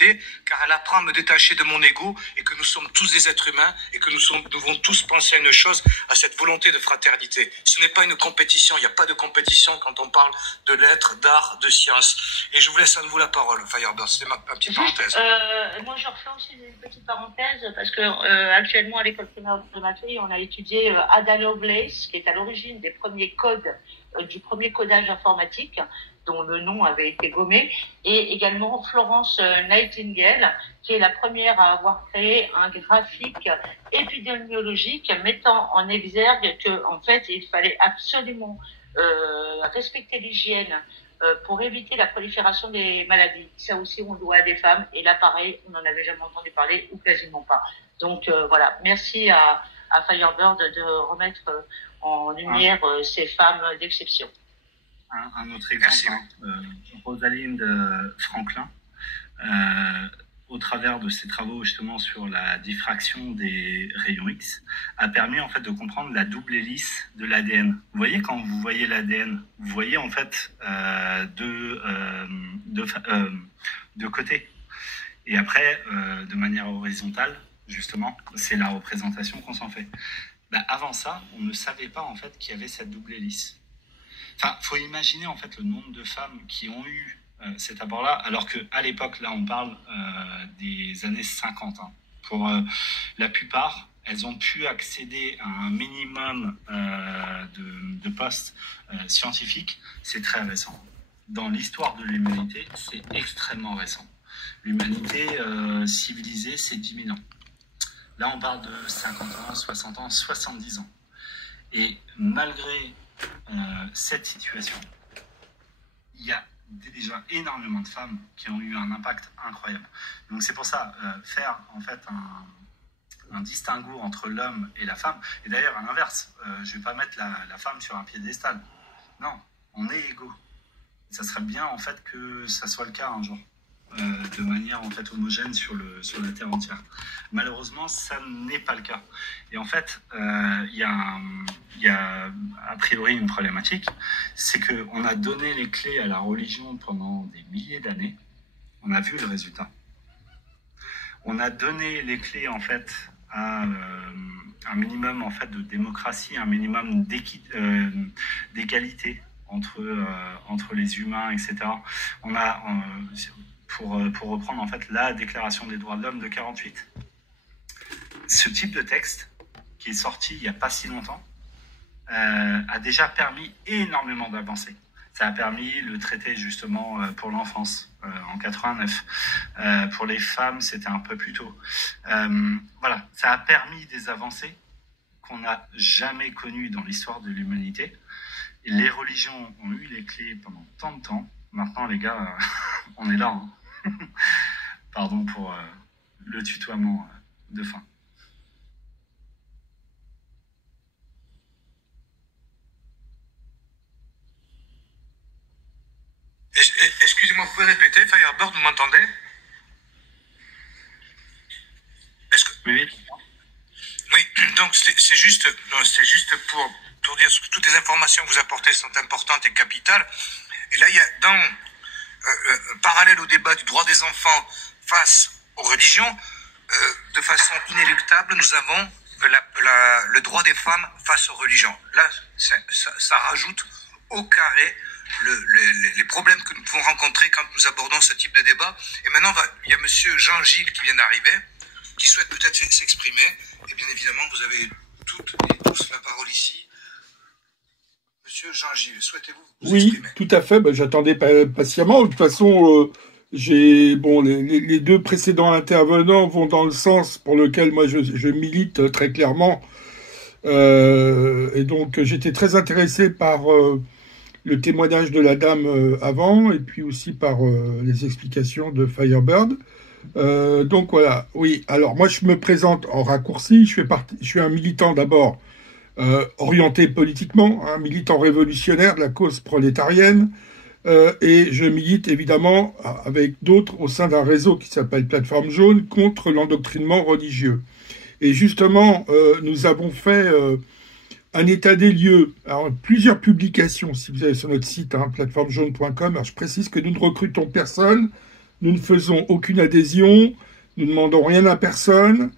fraternité, car elle apprend à me détacher de mon ego et que nous sommes tous des êtres humains et que nous devons tous penser à une chose, à cette volonté de fraternité. Ce n'est pas une compétition, il n'y a pas de compétition quand on parle de lettres, d'art, de science. Et je vous laisse à nouveau la parole, Firebird, c'était ma petite parenthèse. Moi, je refais aussi une petite parenthèse parce que actuellement à l'école primaire de ma fille, on a étudié Ada Lovelace, qui est à l'origine des premiers codes, du premier codage informatique, dont le nom avait été gommé, et également Florence Nightingale, qui est la première à avoir créé un graphique épidémiologique mettant en exergue que, en fait, il fallait absolument respecter l'hygiène pour éviter la prolifération des maladies. Ça aussi, on doit à des femmes, et là, pareil, on n'en avait jamais entendu parler, ou quasiment pas. Donc, voilà, merci à Firebird de remettre en lumière ces femmes d'exception. Un autre exemple, Rosalind Franklin, au travers de ses travaux justement sur la diffraction des rayons X, a permis en fait de comprendre la double hélice de l'ADN. Vous voyez, quand vous voyez l'ADN, vous voyez en fait de côté. Et après, de manière horizontale, justement, c'est la représentation qu'on s'en fait. Avant ça, on ne savait pas en fait qu'il y avait cette double hélice. Enfin, faut imaginer en fait le nombre de femmes qui ont eu cet abord-là, alors qu'à l'époque, là, on parle des années 50. Hein. Pour la plupart, elles ont pu accéder à un minimum de postes scientifiques. C'est très récent. Dans l'histoire de l'humanité, c'est extrêmement récent. L'humanité civilisée, c'est 10 000 ans. Là, on parle de 50 ans, 60 ans, 70 ans. Et malgré cette situation, il y a déjà énormément de femmes qui ont eu un impact incroyable. Donc c'est pour ça, faire en fait un distinguo entre l'homme et la femme, et d'ailleurs à l'inverse, je ne vais pas mettre la femme sur un piédestal. Non, on est égaux. Ça serait bien en fait que ça soit le cas un jour. De manière en fait homogène sur la Terre entière. Malheureusement, ça n'est pas le cas. Et en fait, il y a a priori une problématique, c'est qu'on a donné les clés à la religion pendant des milliers d'années. On a vu le résultat. On a donné les clés en fait à un minimum en fait de démocratie, un minimum d'égalité entre les humains, etc. On a pour reprendre en fait la Déclaration des droits de l'homme de 48. Ce type de texte, qui est sorti il n'y a pas si longtemps, a déjà permis énormément d'avancées. Ça a permis le traité justement pour l'enfance en 89. Pour les femmes, c'était un peu plus tôt. Voilà, ça a permis des avancées qu'on n'a jamais connues dans l'histoire de l'humanité. Et les religions ont eu les clés pendant tant de temps. Maintenant, les gars, on est là. Hein. Pardon pour le tutoiement de fin. Excusez-moi, vous pouvez répéter, Firebird, vous m'entendez? Oui. Oui, donc c'est juste pour dire que toutes les informations que vous apportez sont importantes et capitales. Et là, il y a parallèle au débat du droit des enfants face aux religions, de façon inéluctable, nous avons le droit des femmes face aux religions. Là, ça rajoute au carré les problèmes que nous pouvons rencontrer quand nous abordons ce type de débat. Et maintenant, il y a monsieur Jean-Gilles qui vient d'arriver, qui souhaite peut-être s'exprimer. Et bien évidemment, vous avez toutes et tous la parole ici. Monsieur Jean-Gilles, souhaitez-vous vous exprimer? Oui, tout à fait. J'attendais patiemment. De toute façon, les deux précédents intervenants vont dans le sens pour lequel moi je milite très clairement. Et donc j'étais très intéressé par le témoignage de la dame avant, et puis aussi par les explications de Firebird. Donc voilà. Oui. Alors moi je me présente en raccourci. Je suis un militant d'abord. Orienté politiquement, un militant révolutionnaire de la cause prolétarienne, et je milite évidemment avec d'autres au sein d'un réseau qui s'appelle Plateforme Jaune contre l'endoctrinement religieux. Et justement, nous avons fait un état des lieux, alors, plusieurs publications, si vous allez sur notre site, plateformejaune.com. Alors je précise que nous ne recrutons personne, Nous ne faisons aucune adhésion, nous ne demandons rien à personne.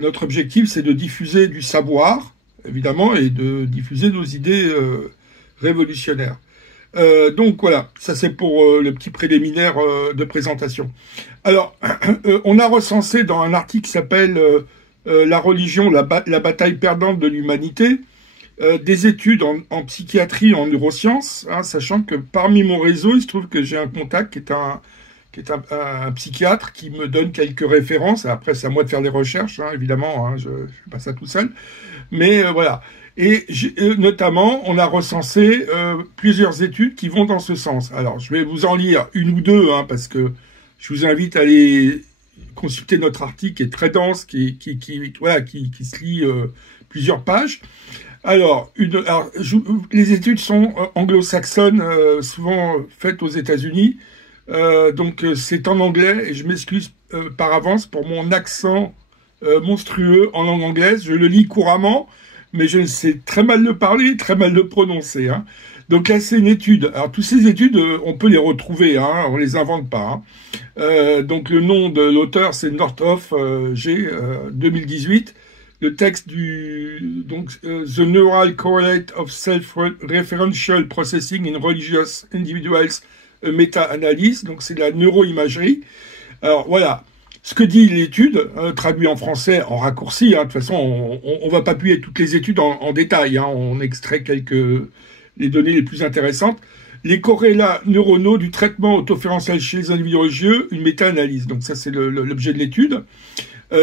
Notre objectif, c'est de diffuser du savoir, évidemment, et de diffuser nos idées révolutionnaires. Donc voilà, ça c'est pour le petit préliminaire de présentation. Alors, on a recensé dans un article qui s'appelle La religion, la bataille perdante de l'humanité, des études en psychiatrie, en neurosciences, hein, sachant que parmi mon réseau, il se trouve que j'ai un contact qui est un psychiatre qui me donne quelques références. Après, c'est à moi de faire les recherches, hein, évidemment, hein, je ne fais pas ça tout seul. Mais voilà. Et notamment, on a recensé plusieurs études qui vont dans ce sens. Alors, je vais vous en lire une ou deux, hein, parce que je vous invite à aller consulter notre article qui est très dense, qui se lit plusieurs pages. Alors, les études sont anglo-saxonnes, souvent faites aux États-Unis. Donc, c'est en anglais, et je m'excuse par avance pour mon accent monstrueux en langue anglaise. Je le lis couramment, mais je sais très mal le parler, très mal le prononcer. Hein. Donc là, c'est une étude. Alors, toutes ces études, on peut les retrouver, hein, on les invente pas. Hein. Donc, le nom de l'auteur, c'est Nordhoff, G, 2018. Le texte The Neural Correlate of Self-Referential Processing in Religious Individuals, méta-analyse. Donc, c'est de la neuroimagerie. Alors, voilà. Ce que dit l'étude, traduit en français en raccourci, hein, de toute façon, on va pas appuyer toutes les études en détail, hein, on extrait les données les plus intéressantes. Les corrélats neuronaux du traitement autoférentiel chez les individus religieux, une méta-analyse. Donc ça, c'est l'objet de l'étude.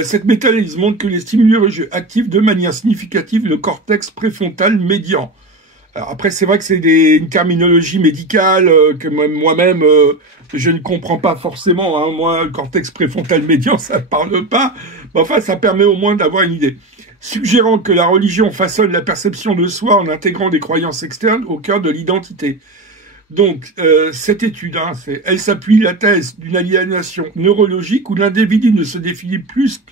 Cette méta-analyse montre que les stimuli religieux activent de manière significative le cortex préfrontal médian. Alors après, c'est vrai que c'est une terminologie médicale que moi-même, je ne comprends pas forcément. Hein. Moi, le cortex préfrontal médian, ça ne parle pas. Mais enfin, ça permet au moins d'avoir une idée. Suggérant que la religion façonne la perception de soi en intégrant des croyances externes au cœur de l'identité. Donc, cette étude, hein, elle s'appuie la thèse d'une aliénation neurologique où l'individu ne se définit plus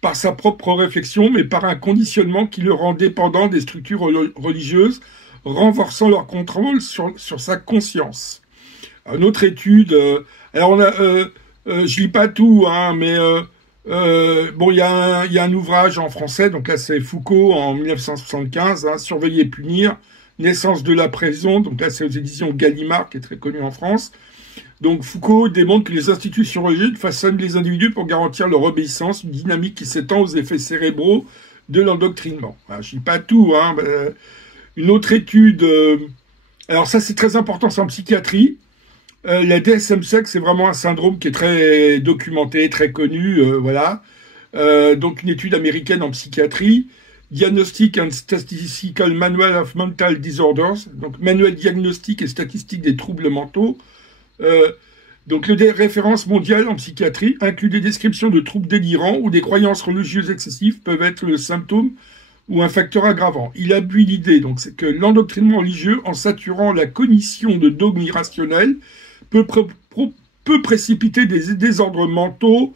par sa propre réflexion, mais par un conditionnement qui le rend dépendant des structures religieuses, renforçant leur contrôle sur sa conscience. Une autre étude, alors je lis pas tout, hein, mais bon, il y a un ouvrage en français, donc là c'est Foucault en 1975, hein, Surveiller et punir, naissance de la prison, donc là c'est aux éditions Gallimard, qui est très connu en France. Donc Foucault démontre que les institutions religieuses façonnent les individus pour garantir leur obéissance, une dynamique qui s'étend aux effets cérébraux de l'endoctrinement. Alors, je lis pas tout, hein. Une autre étude, alors ça c'est très important, c'est en psychiatrie. La DSM-5, c'est vraiment un syndrome qui est très documenté, très connu, voilà. Donc une étude américaine en psychiatrie, Diagnostic and Statistical Manual of Mental Disorders, donc manuel diagnostique et statistique des troubles mentaux. Donc le référence mondiale en psychiatrie inclut des descriptions de troubles délirants où des croyances religieuses excessives peuvent être le symptôme ou un facteur aggravant. Il appuie l'idée, donc, c'est que l'endoctrinement religieux, en saturant la cognition de dogmes irrationnels, peut précipiter des désordres mentaux,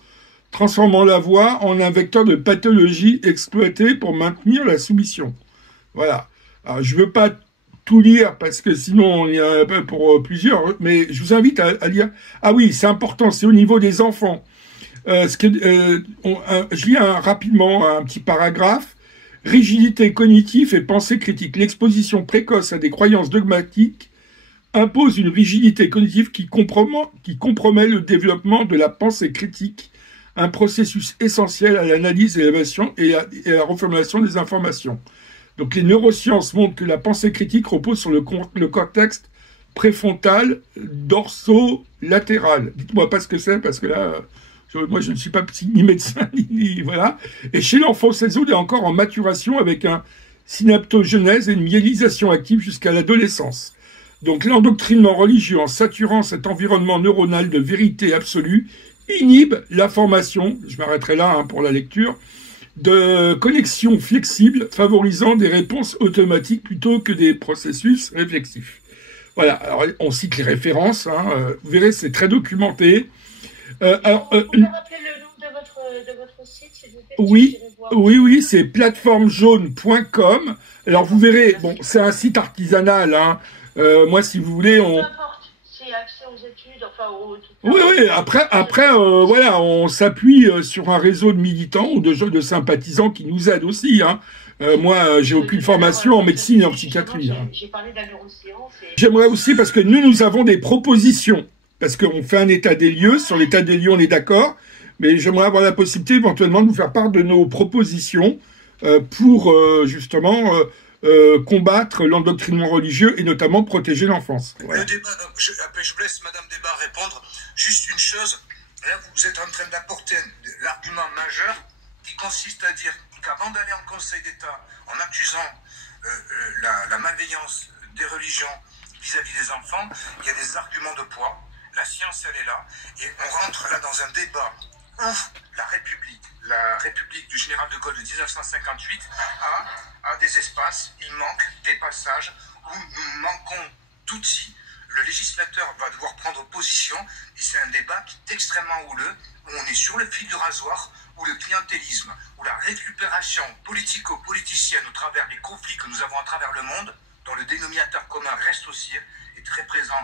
transformant la voix en un vecteur de pathologie exploité pour maintenir la soumission. Voilà. Alors, je veux pas tout lire parce que sinon on y a un peu pour plusieurs, mais je vous invite à lire. Ah oui, c'est important, c'est au niveau des enfants. Je lis rapidement un petit paragraphe. Rigidité cognitive et pensée critique. L'exposition précoce à des croyances dogmatiques impose une rigidité cognitive qui compromet le développement de la pensée critique, un processus essentiel à l'analyse et l'évaluation et à la reformulation des informations. Donc les neurosciences montrent que la pensée critique repose sur le cortex préfrontal dorsolatéral. Dites-moi pas ce que c'est, parce que là, moi je ne suis pas ni médecin, ni voilà. Et chez l'enfant, cette zone est encore en maturation avec un synaptogenèse et une myélisation active jusqu'à l'adolescence. Donc l'endoctrinement religieux, en saturant cet environnement neuronal de vérité absolue, inhibe la formation, je m'arrêterai là hein, pour la lecture, de connexions flexibles favorisant des réponses automatiques plutôt que des processus réflexifs. Voilà, alors on cite les références, hein, vous verrez c'est très documenté. Vous pouvez rappeler le nom de votre site, s'il vous plaît? Oui, c'est plateformejaune.com. Alors vous verrez, bon, c'est un site artisanal, hein. Moi si vous voulez, Peu importe, c'est l'accès aux études, enfin Oui, oui. Après, voilà, on s'appuie sur un réseau de militants ou de sympathisants qui nous aident aussi. Hein. Moi, j'ai aucune formation en médecine et en psychiatrie. Hein. J'ai parlé de la neuroscience. J'aimerais aussi, parce que nous avons des propositions, parce qu'on fait un état des lieux. Sur l'état des lieux, on est d'accord, mais j'aimerais avoir la possibilité éventuellement de vous faire part de nos propositions pour justement combattre l'endoctrinement religieux et notamment protéger l'enfance. Voilà. Le débat, après je vous laisse Madame Débat répondre. Juste une chose, là vous êtes en train d'apporter l'argument majeur qui consiste à dire qu'avant d'aller en Conseil d'État en accusant la malveillance des religions vis-à-vis des enfants, il y a des arguments de poids. La science, elle est là. Et on rentre là dans un débat où la République du général de Gaulle de 1958 a des espaces, il manque des passages où nous manquons d'outils. Le législateur va devoir prendre position et c'est un débat qui est extrêmement houleux, où on est sur le fil du rasoir, où le clientélisme, où la récupération politico-politicienne au travers des conflits que nous avons à travers le monde, dont le dénominateur commun reste aussi, est très présent,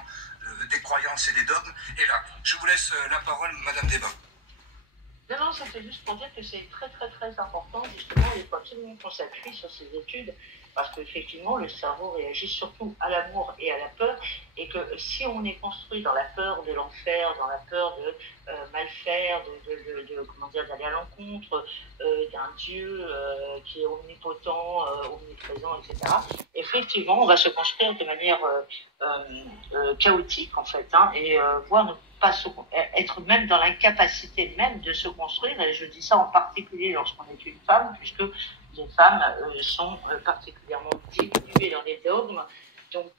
des croyances et des dogmes. Et là, je vous laisse la parole, Madame Débat. Non, c'était juste pour dire que c'est très très très important, justement, il faut absolument qu'on s'appuie sur ces études, parce qu'effectivement, le cerveau réagit surtout à l'amour et à la peur, et que si on est construit dans la peur de l'enfer, dans la peur de mal faire, comment dire, d'aller à l'encontre d'un Dieu qui est omnipotent, omniprésent, etc., effectivement, on va se construire de manière chaotique, en fait, hein, et voire ne pas être même dans l'incapacité même de se construire, et je dis ça en particulier lorsqu'on est une femme, puisque les femmes sont particulièrement diminuées dans les dogmes. Donc,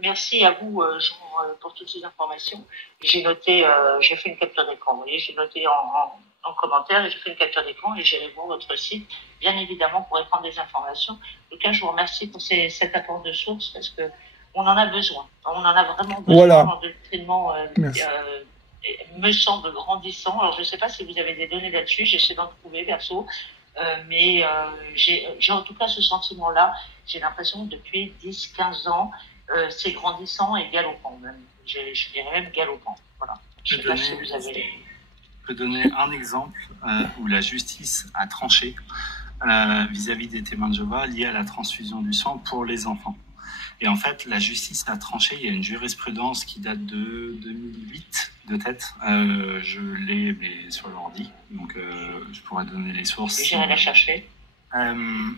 merci à vous, Jean, pour toutes ces informations. J'ai noté, j'ai fait une capture d'écran, vous voyez, j'ai noté en commentaire, et j'ai fait une capture d'écran, et j'irai voir votre site, bien évidemment, pour prendre des informations. En tout cas, je vous remercie pour cet apport de sources, parce que on en a besoin. On en a vraiment besoin. Voilà. L'endoctrinement me semble grandissant. Alors, je ne sais pas si vous avez des données là-dessus. J'essaie d'en trouver, perso. Mais j'ai en tout cas ce sentiment-là. J'ai l'impression que depuis 10-15 ans, c'est grandissant et galopant même. Je dirais même galopant. Voilà. Je sais pas si vous avez... Je peux donner un exemple où la justice a tranché vis-à-vis des témoins de Jéhovah liés à la transfusion du sang pour les enfants. Et en fait, la justice a tranché. Il y a une jurisprudence qui date de 2008 de tête. Je l'ai mais sur l'ordi, donc je pourrais donner les sources. J'irai la chercher. Il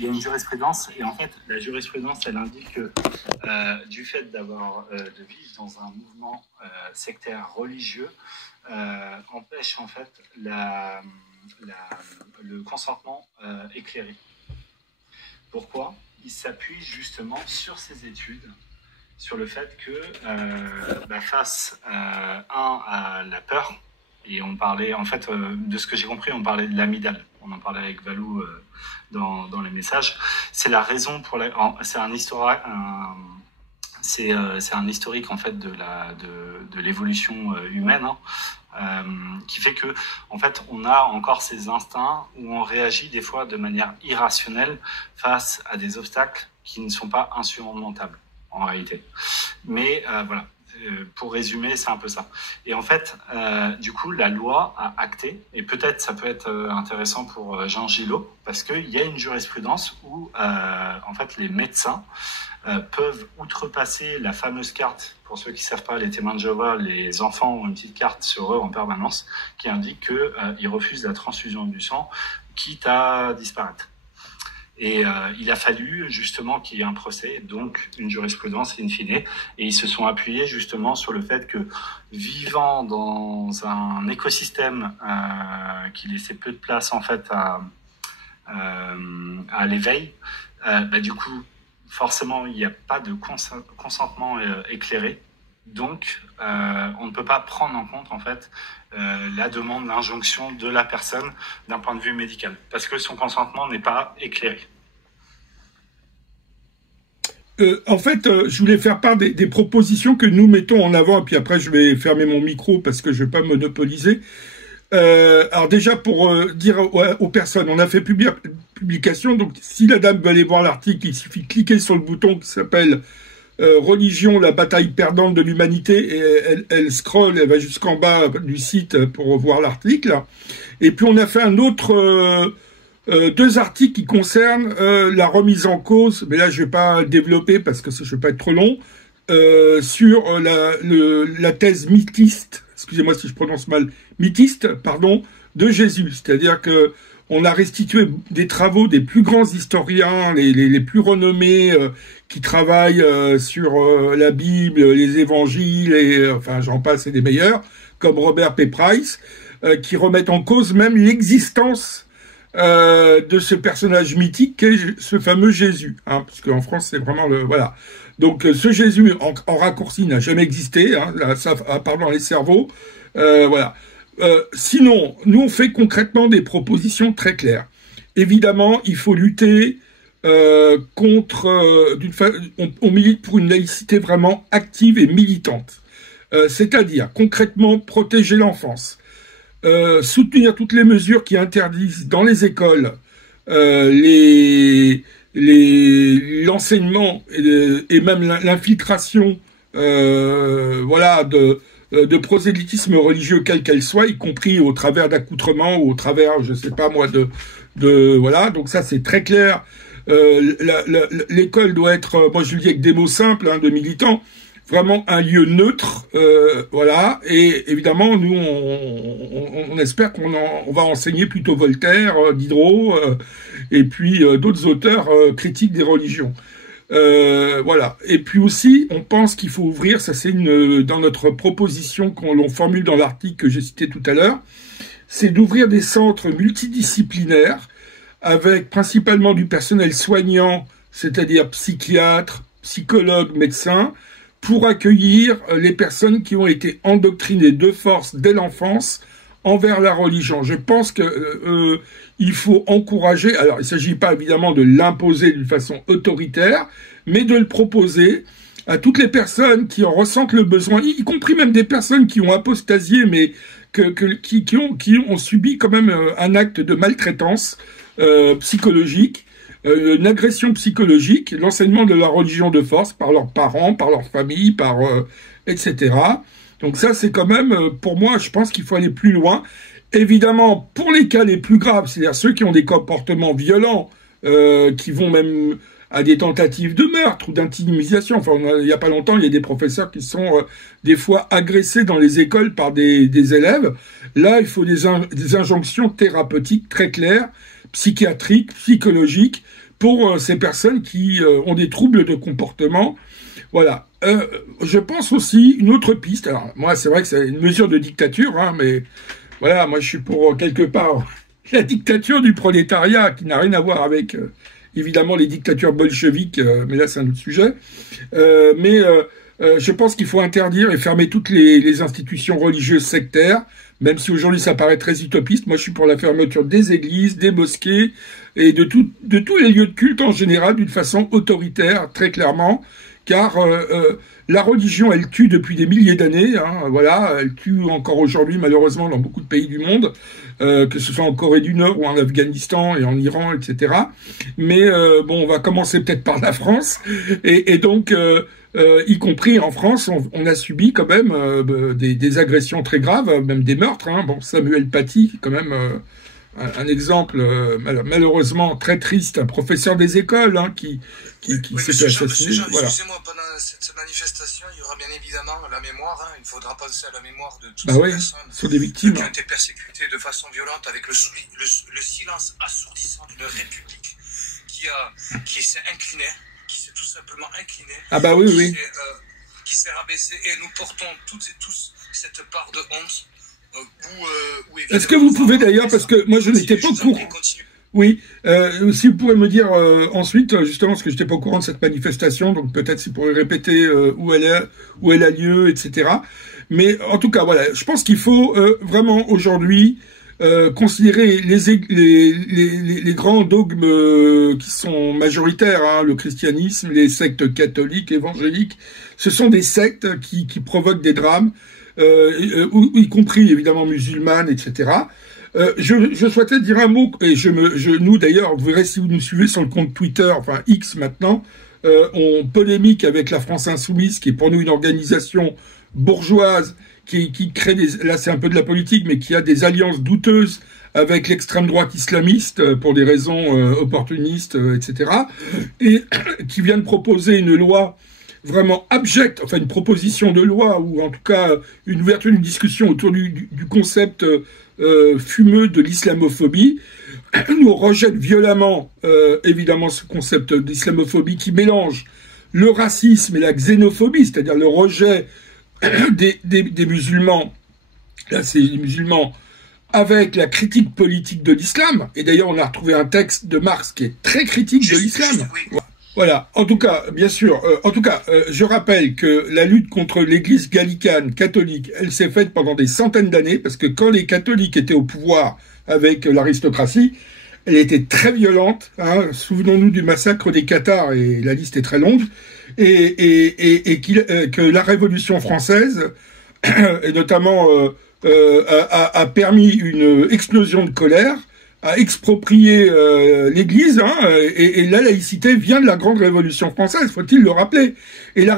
y a une jurisprudence et en fait, la jurisprudence, elle indique que du fait de vivre dans un mouvement sectaire religieux, empêche en fait le consentement éclairé. Pourquoi ? Il s'appuie justement sur ces études, sur le fait que face à la peur, et on parlait, en fait, de ce que j'ai compris, on parlait de l'amygdale. On en parlait avec Valou dans les messages. C'est la raison pour c'est un historique en fait de l'évolution humaine. Qui fait que, en fait, on a encore ces instincts où on réagit des fois de manière irrationnelle face à des obstacles qui ne sont pas insurmontables, en réalité. Mais voilà, pour résumer, c'est un peu ça. Et en fait, du coup, la loi a acté, et peut-être ça peut être intéressant pour Jean Gillot, parce qu'il y a une jurisprudence où, en fait, les médecins peuvent outrepasser la fameuse carte. Pour ceux qui ne savent pas, les témoins de Jéhovah, les enfants ont une petite carte sur eux en permanence qui indique qu'ils refusent la transfusion du sang, quitte à disparaître. Et il a fallu justement qu'il y ait un procès, donc une jurisprudence in fine, et ils se sont appuyés justement sur le fait que vivant dans un écosystème qui laissait peu de place en fait à l'éveil, du coup, forcément, il n'y a pas de consentement éclairé. Donc, on ne peut pas prendre en compte, en fait, la demande, l'injonction de la personne d'un point de vue médical. Parce que son consentement n'est pas éclairé. En fait, je voulais faire part des propositions que nous mettons en avant, et puis après, je vais fermer mon micro parce que je ne vais pas monopoliser. Alors déjà, pour dire aux personnes, on a fait publication, donc si la dame veut aller voir l'article, il suffit de cliquer sur le bouton qui s'appelle religion, la bataille perdante de l'humanité, et elle scrolle, elle va jusqu'en bas du site pour voir l'article. Et puis on a fait un autre, 2 articles qui concernent la remise en cause, mais là je vais pas développer parce que je vais pas être trop long, sur la thèse mythiste, excusez-moi si je prononce mal, mythiste, pardon, de Jésus. C'est-à-dire que on a restitué des travaux des plus grands historiens, les plus renommés, qui travaillent sur la Bible, les évangiles, et enfin j'en passe, et des meilleurs, comme Robert P. Price, qui remettent en cause même l'existence de ce personnage mythique qu'est ce fameux Jésus, hein, parce qu'en France c'est vraiment le voilà. Donc ce Jésus en raccourci n'a jamais existé, hein, là, ça à part dans les cerveaux, voilà. Sinon, nous on fait concrètement des propositions très claires. Évidemment, il faut lutter contre, on milite pour une laïcité vraiment active et militante. C'est-à-dire concrètement protéger l'enfance, soutenir toutes les mesures qui interdisent dans les écoles l'enseignement et même l'infiltration, voilà, de prosélytisme religieux quel qu'elle soit, y compris au travers d'accoutrements ou au travers, je sais pas moi, voilà. Donc ça c'est très clair. L'école doit être, moi je le dis avec des mots simples, hein, de militants, vraiment un lieu neutre, voilà. Et évidemment, nous on espère on va enseigner plutôt Voltaire, Diderot, et puis d'autres auteurs critiques des religions. Voilà. Et puis aussi, on pense qu'il faut ouvrir, ça c'est dans notre proposition qu'on formule dans l'article que j'ai cité tout à l'heure, c'est d'ouvrir des centres multidisciplinaires avec principalement du personnel soignant, c'est-à-dire psychiatres, psychologues, médecins, pour accueillir les personnes qui ont été endoctrinées de force dès l'enfance envers la religion. Je pense que il faut encourager, alors il ne s'agit pas évidemment de l'imposer d'une façon autoritaire, mais de le proposer à toutes les personnes qui en ressentent le besoin, y compris même des personnes qui ont apostasié, mais qui ont subi quand même un acte de maltraitance psychologique, une agression psychologique, l'enseignement de la religion de force par leurs parents, par leur famille, etc. Donc ça, c'est quand même, pour moi, je pense qu'il faut aller plus loin. Évidemment, pour les cas les plus graves, c'est-à-dire ceux qui ont des comportements violents, qui vont même à des tentatives de meurtre ou d'intimisation. Enfin, il n'y a pas longtemps, il y a des professeurs qui sont des fois agressés dans les écoles par des élèves. Là, il faut des injonctions thérapeutiques très claires, psychiatriques, psychologiques, pour ces personnes qui ont des troubles de comportement. Voilà. Je pense aussi une autre piste. Alors, moi, c'est vrai que c'est une mesure de dictature, hein, mais voilà, moi, je suis pour quelque part la dictature du prolétariat, qui n'a rien à voir avec, évidemment, les dictatures bolcheviques, mais là, c'est un autre sujet. Je pense qu'il faut interdire et fermer toutes les institutions religieuses sectaires, même si aujourd'hui ça paraît très utopiste. Moi, je suis pour la fermeture des églises, des mosquées et de tous les lieux de culte en général, d'une façon autoritaire, très clairement, car la religion, elle tue depuis des milliers d'années, hein, voilà, elle tue encore aujourd'hui, malheureusement, dans beaucoup de pays du monde, que ce soit en Corée du Nord ou en Afghanistan et en Iran, etc. Mais bon, on va commencer peut-être par la France, et donc, y compris en France, on a subi quand même des agressions très graves, même des meurtres, hein. Bon, Samuel Paty, quand même... un exemple malheureusement très triste, un professeur des écoles, hein, qui s'est fait assassiner. Voilà. Excusez-moi, pendant cette manifestation, il y aura bien évidemment la mémoire, hein, il faudra penser à la mémoire de toutes ces personnes sur des victimes, qui ont été persécutées de façon violente avec le silence assourdissant d'une république qui s'est inclinée, qui s'est tout simplement inclinée, qui s'est rabaissée, et nous portons toutes et tous cette part de honte. Est-ce que vous pouvez d'ailleurs, parce que moi je n'étais pas au courant. Oui, si vous pouvez me dire ensuite, justement, parce que je n'étais pas au courant de cette manifestation, donc peut-être si vous pourrez répéter où elle a lieu, etc. Mais en tout cas, voilà, je pense qu'il faut vraiment aujourd'hui considérer les grands dogmes qui sont majoritaires, hein, le christianisme, les sectes catholiques, évangéliques. Ce sont des sectes qui provoquent des drames. Y compris évidemment musulmanes, etc. Je souhaitais dire un mot, et nous d'ailleurs, vous verrez si vous nous suivez sur le compte Twitter, enfin X maintenant, on polémique avec la France Insoumise, qui est pour nous une organisation bourgeoise, qui crée là c'est un peu de la politique, mais qui a des alliances douteuses avec l'extrême droite islamiste pour des raisons opportunistes, etc. Et qui vient de proposer une loi vraiment abjecte, enfin une proposition de loi, ou en tout cas une ouverture d'une discussion autour du concept fumeux de l'islamophobie. Nous rejette violemment, évidemment, ce concept d'islamophobie qui mélange le racisme et la xénophobie, c'est-à-dire le rejet des musulmans, là c'est les musulmans, avec la critique politique de l'islam. Et d'ailleurs, on a retrouvé un texte de Marx qui est très critique de l'islam. Oui. Voilà. En tout cas, bien sûr, je rappelle que la lutte contre l'église gallicane catholique, elle s'est faite pendant des centaines d'années, parce que quand les catholiques étaient au pouvoir avec l'aristocratie, elle était très violente. Hein. Souvenons-nous du massacre des Cathares, et la liste est très longue, et que la Révolution française, et notamment, a permis une explosion de colère, a exproprié l'Église, hein, et la laïcité vient de la Grande Révolution française, faut-il le rappeler. Et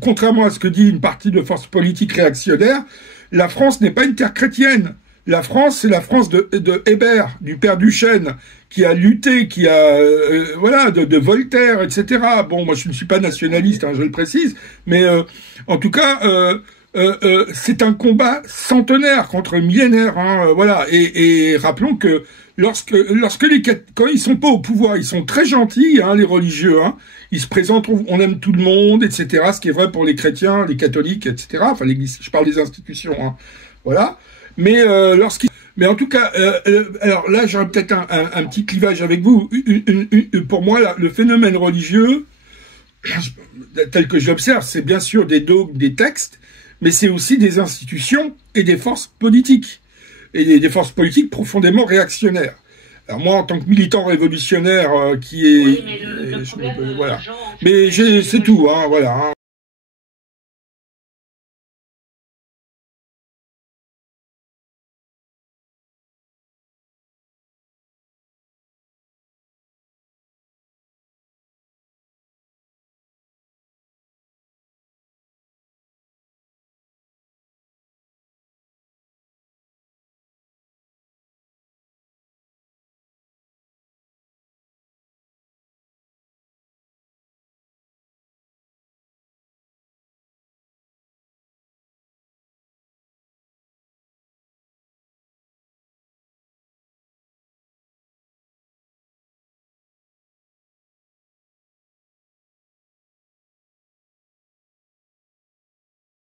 contrairement à ce que dit une partie de forces politiques réactionnaires, la France n'est pas une terre chrétienne. La France, c'est la France de Hébert, du père Duchesne, qui a lutté, qui a voilà, de Voltaire, etc. Bon, moi je ne suis pas nationaliste, hein, je le précise, mais en tout cas, c'est un combat centenaire contre millénaire, hein, voilà. Et rappelons que quand ils sont pas au pouvoir, ils sont très gentils, hein, les religieux, hein. Ils se présentent, on aime tout le monde, etc. Ce qui est vrai pour les chrétiens, les catholiques, etc. Enfin, l'Église, je parle des institutions, hein, voilà. Mais mais en tout cas, alors là, j'ai peut-être un petit clivage avec vous. Pour moi, là, le phénomène religieux, tel que je l'observe, c'est bien sûr des dogmes, des textes, mais c'est aussi des institutions et des forces politiques. Et des forces politiques profondément réactionnaires. Alors moi, en tant que militant révolutionnaire qui est... Oui, mais le problème, voilà. Jean, Mais c'est tout, hein, voilà. Hein.